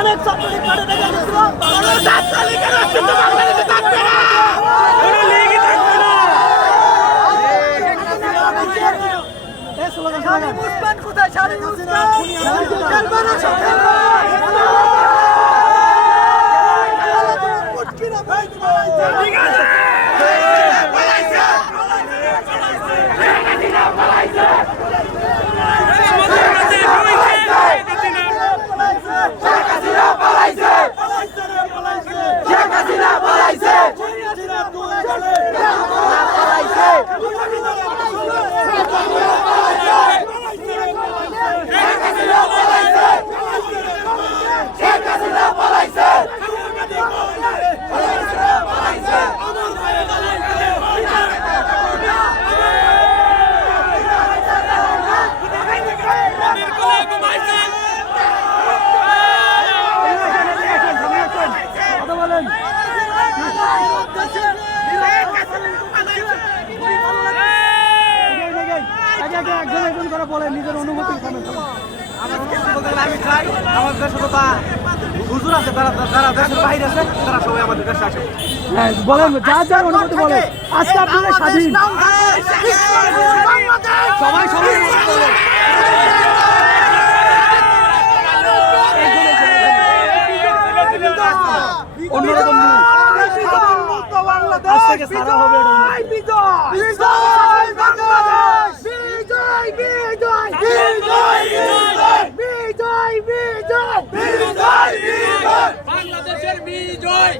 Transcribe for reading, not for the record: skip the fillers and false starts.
অনেক ছাত্রলীগ মাঠে দেখা গেছিল, ছাত্রলীগের অস্তিত্ব বাংলাদেশে থাকবে না, কোনো লীগই থাকবে না। শামীম ওসমান কোথায়? শামীম ওসমান খেলবে না, খেলবে বলেন নিজের অনুভূতি। আমি চাই আমার দেশে তো হুজুর আছে, যারা দেশের বাইরে আছে তারা সবাই আমাদের দেশে আসে। বলেন যার যার অনুভূতি বলেন। আজকে আপনারা স্বাধীন, সবাই সবাই অন্যরকম আজ থেকে সারা হবে। বাংলাদেশের বিজয়।